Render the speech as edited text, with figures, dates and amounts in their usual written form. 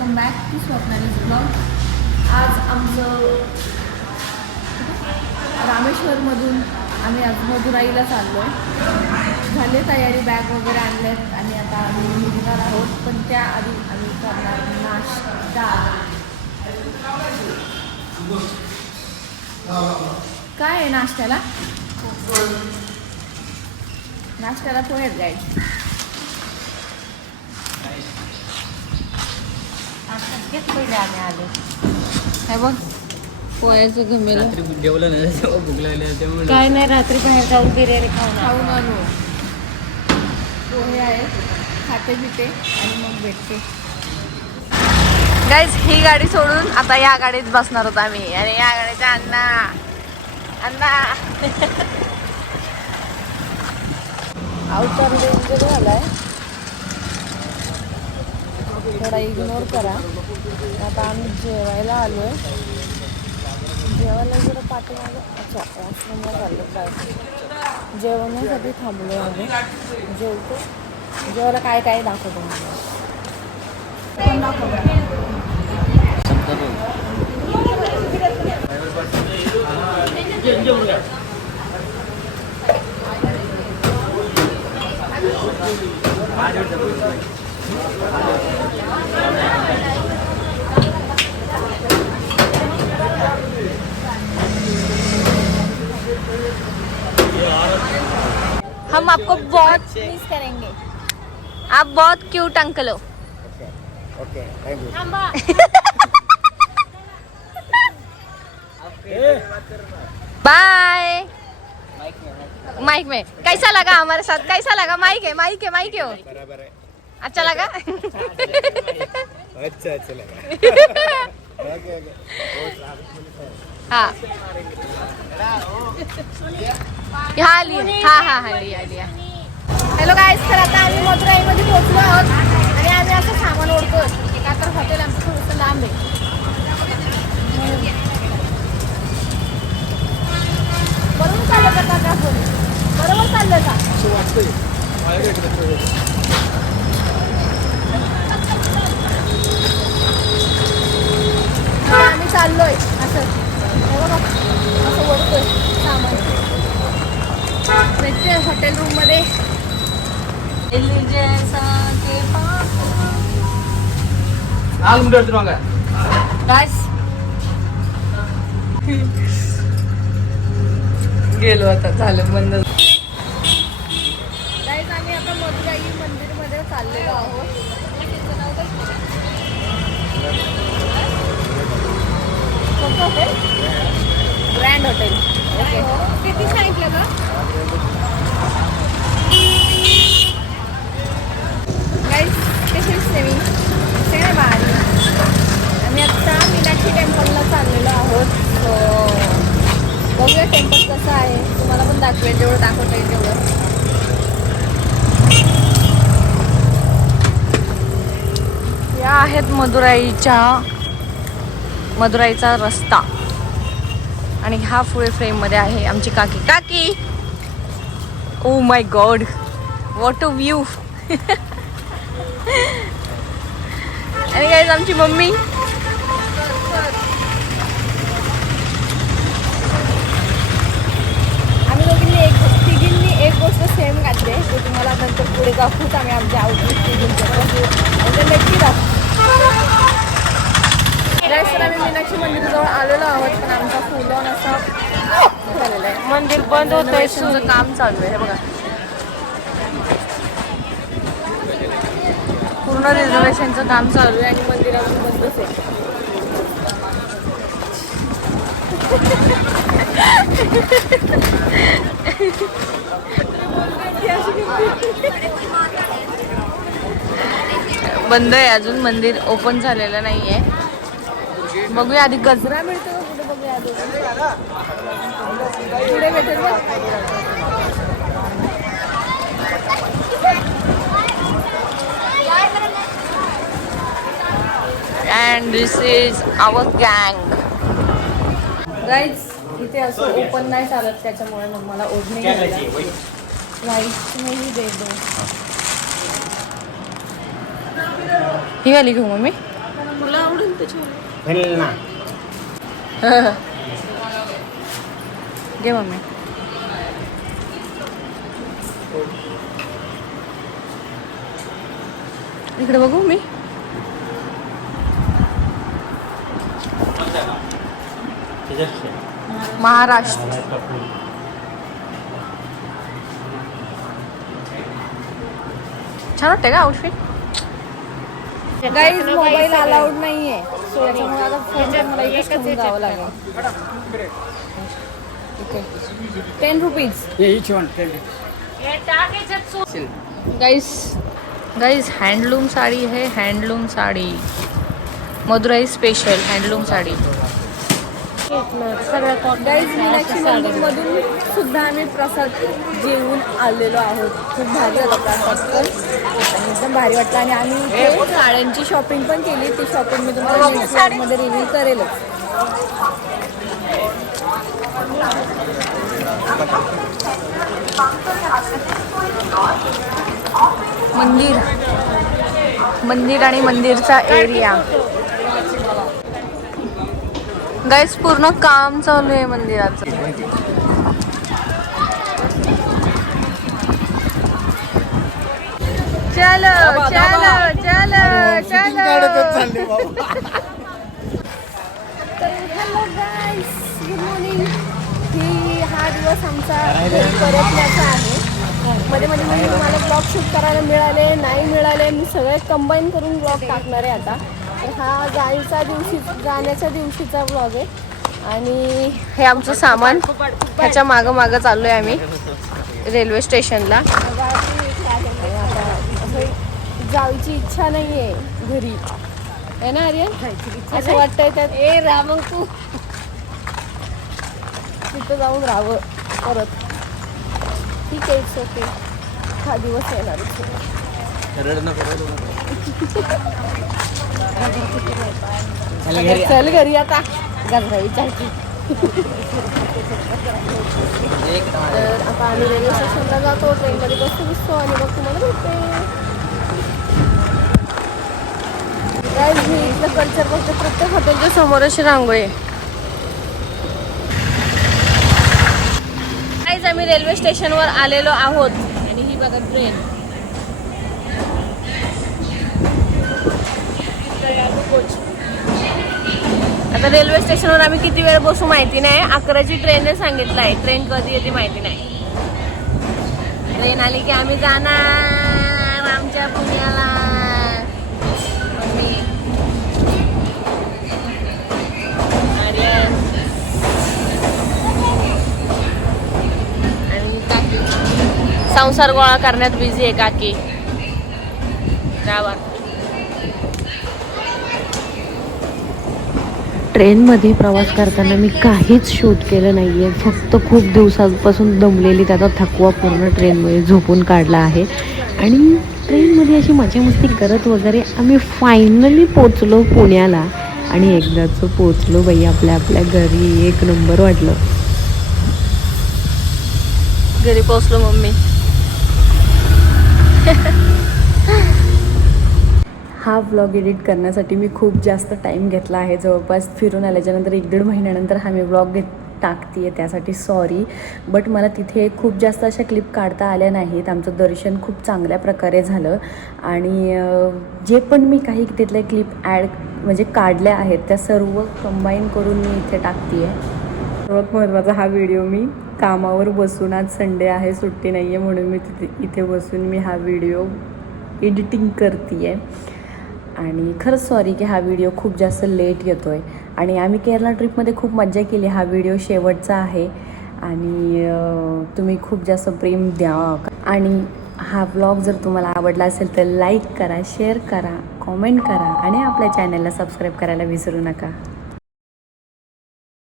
Welcome back to Swapnali's blog. आज आमचं रामेश्वरमधून आम्ही आज मदुराईला चाललो आहे. झाले तयारी, बॅग वगैरे आणल्यात आणि आता आम्ही निघणार आहोत. पण त्याआधी आम्ही करणार नाश्ता. काय आहे नाश्त्याला? नाश्त्याला पोहेच जायचं. पहिले आम्ही आलो. काय बघ पोह्याचं घमेलं. जेवलं नाही भूक लागली त्यामुळे काय नाही, रात्री बाहेर जाऊन बिर्याणी खाऊन आलो. पोहे आहेत, खाते पिते आणि मग भेटते. गाईज, ही गाडी सोडून आता या गाडीत बसणार होतो आम्ही. आणि या गाडीचा अण्णा आउटचार डेंजर झालाय, थोडा इग्नोर करा. आता आम्ही जेवायला आलोय. जेवायला जरा पाठीमागं वॉशरूमला चाललो. काय जेवणासाठी थांबलो आम्ही. जेवतो. जेवायला काय काय दाखवतो मला. पण दाखवतो. हम आपको बहुत मिस करेंगे. आप बहुत क्यूट अंकल हो. Okay thank you. Bye. Mike में कैसा लगा हमारे साथ? कैसा लगा? माइक है हो. बराबर है. अच्छा लगा? अच्छा लगा. ओके हाँ हाँ लिया. हॅलो गाईस, तर आता आम्ही मदुराईमध्ये पोहोचलो आहोत आणि आम्ही असं सामान ओढतोय. का तर हॉटेल आमचं थोडंसं लांब आहे. बरोबर चाललं का काका? बरोबर चाललं का? असं वाटतंय. आम्ही चाललोय असं. असं ओढतोय सामान. भेटते हॉटेल रूम मध्ये. गेलो आता, झालं बंद. गाईस, आम्ही आता मदुराई मंदिरमध्ये चाललेलो आहोत. कोणतं हॉटेल? Grand hotel. ओके, किती सांगितलं का? गाईस, कशी सेमी सेम भारी. आम्ही आता मीनाक्षी टेम्पलला चाललेलो आहोत. सो बघूया टेम्पल कसं आहे. तुम्हाला पण दाखवेल, जेवढं दाखवता येईल तेवढं. या आहेत मदुराईचा रस्ता. आणि हा फुल फ्रेममध्ये आहे आमची काकी. Oh my God, what a view. आणि गाईज, आमची मम्मी. तिघींनी एक गोष्ट सेम घातली. ते तुम्हाला नंतर पुढे दाखवूच. आम्ही आमच्या आउटफिट तिघींचं नक्की दाखवू. तर आम्ही मीनाक्षी मंदिराजवळ आलेलो आहोत. पण आमचा फुल ऑन असा झालेला आहे. मंदिर बंद होतंय. तुमचं काम चालू आहे. हे बघा, पूर्ण रिझर्वेशनचं काम चालू आहे आणि मंदिर अजून बंदच आहे. बंद आहे अजून, मंदिर ओपन झालेलं नाहीये. बघूया आधी गजरा मिळतो का कुठे. बघूया आधी पुढे भेटेल का? अँड दिस इज आवर गँग. गाईज, इथे असं ओपन नाही चालत, त्याच्यामुळे मग मला ओढणी वाईट नाही दे दो. ही वाली घेऊ मम्मी. व्हॅनिला घे मम्मी. इकडे बघू मी. महाराष्ट्र. छान वाटते का आउटफिट? गाईज मोबाईल अलाउड नाहीये, सो त्याच्यामुळे आता फोन मला इथेच ठेवून जावं लागेल. 10 रुपीज. गाइस हैंडलूम साड़ी है. Handloom sari, Madurai special handloom sari. Guys Meenakshi मंदिरमधून सुद्धा आम्ही प्रसाद जेवून आलेलो आहोत. खूप भारी होता प्रसाद पण, आणि एकदम भारी वाटलं. आणि आम्ही इथे साड्यांची शॉपिंग पण केली. ती शॉपिंग मी तुम्हाला मध्ये रिव्ह्यू करेलच. मंदिर आणि मंदिरचा एरिया. गाइस पूर्ण काम चालू आहे मंदिराचं. चलो चलो चलो चलो. Hello guys, good morning. हा दिवस आमचा परतण्याचा आहे. मध्ये मध्ये मी तुम्हाला ब्लॉग शूट करायला मिळाले नाही मिळाले, मी सगळे कंबाईन करून ब्लॉग टाकणार आहे आता. तर हा जाण्याच्या दिवशीचा ब्लॉग आहे. आणि हे आमचं सामान ह्याच्या मागं चाललो आहे आम्ही रेल्वे स्टेशनला. जायची इच्छा नाही आहे घरी, आहे ना आर्यन? असं वाटतंय त्यात तू तिथं जाऊन राहावं परत. ठीक आहे, इट्स ओके. हा दिवस येणार. चल घरी आता. गजराईची तर आता आम्ही रेल्वे स्टेशनला जातो. ट्रेनमध्ये बसतो आणि मग तुम्हाला भेटते. मी इथलं कल्चर बघते. प्रत्येक हॉटेलच्या समोर अशी रांगोळी आहे. आम्ही रेल्वे स्टेशनवर आलेलो आहोत आणि ही बघा ट्रेन. आता रेल्वे स्टेशनवर आम्ही किती वेळ बसू माहिती नाही. 11ची ट्रेनने सांगितलं आहे. ट्रेन कधी येते माहिती नाही. ट्रेन आली की आम्ही जाणार आमच्या पुण्याला. संसार गोळा करण्यात बिझी आहे काकी. ट्रेनमध्ये प्रवास करताना मी काहीच शूट केलं नाही आहे. फक्त खूप दिवसांपासून दमलेली त्याचा थकवा पूर्ण ट्रेनमध्ये झोपून काढला आहे. आणि ट्रेनमध्ये अशी मजा मस्ती करत वगैरे आम्ही फायनली पोचलो पुण्याला. आणि एकदाच पोचलो बाई आपल्या घरी. एक नंबर वाटलं. घरी पोचलो मम्मी. हा व्लॉग एडिट करण्यासाठी मी खूप जास्त टाईम घेतला आहे. जवळपास फिरून आल्याच्यानंतर 1-1.5 महिन्यानंतर हा मी व्लॉग टाकते आहे, त्यासाठी सॉरी. बट मला तिथे खूप जास्त अशा क्लिप काढता आल्या नाहीत. आमचं दर्शन खूप चांगल्या प्रकारे झालं. आणि जे पण मी काही तिथल्या क्लिप म्हणजे काढल्या आहेत त्या सर्व कंबाईन करून मी इथे टाकते आहे. सर्वात महत्त्वाचा हा व्हिडिओ मी कामावर बसून, आज संडे आहे, सुट्टी नाही आहे, म्हणून मी इथे बसून मी हा व्हिडिओ एडिटिंग करते आहे. आणि खरंच सॉरी की हा व्हिडिओ खूप जास्त लेट येतो आहे. आणि आम्ही केरला ट्रिपमध्ये खूप मजा केली. हा व्हिडिओ शेवटचा आहे आणि तुम्ही खूप जास्त प्रेम द्या. आणि हा व्लॉग जर तुम्हाला आवडला असेल तर लाईक करा, शेअर करा, कॉमेंट करा आणि आपल्या चॅनलला सबस्क्राईब करायला विसरू नका.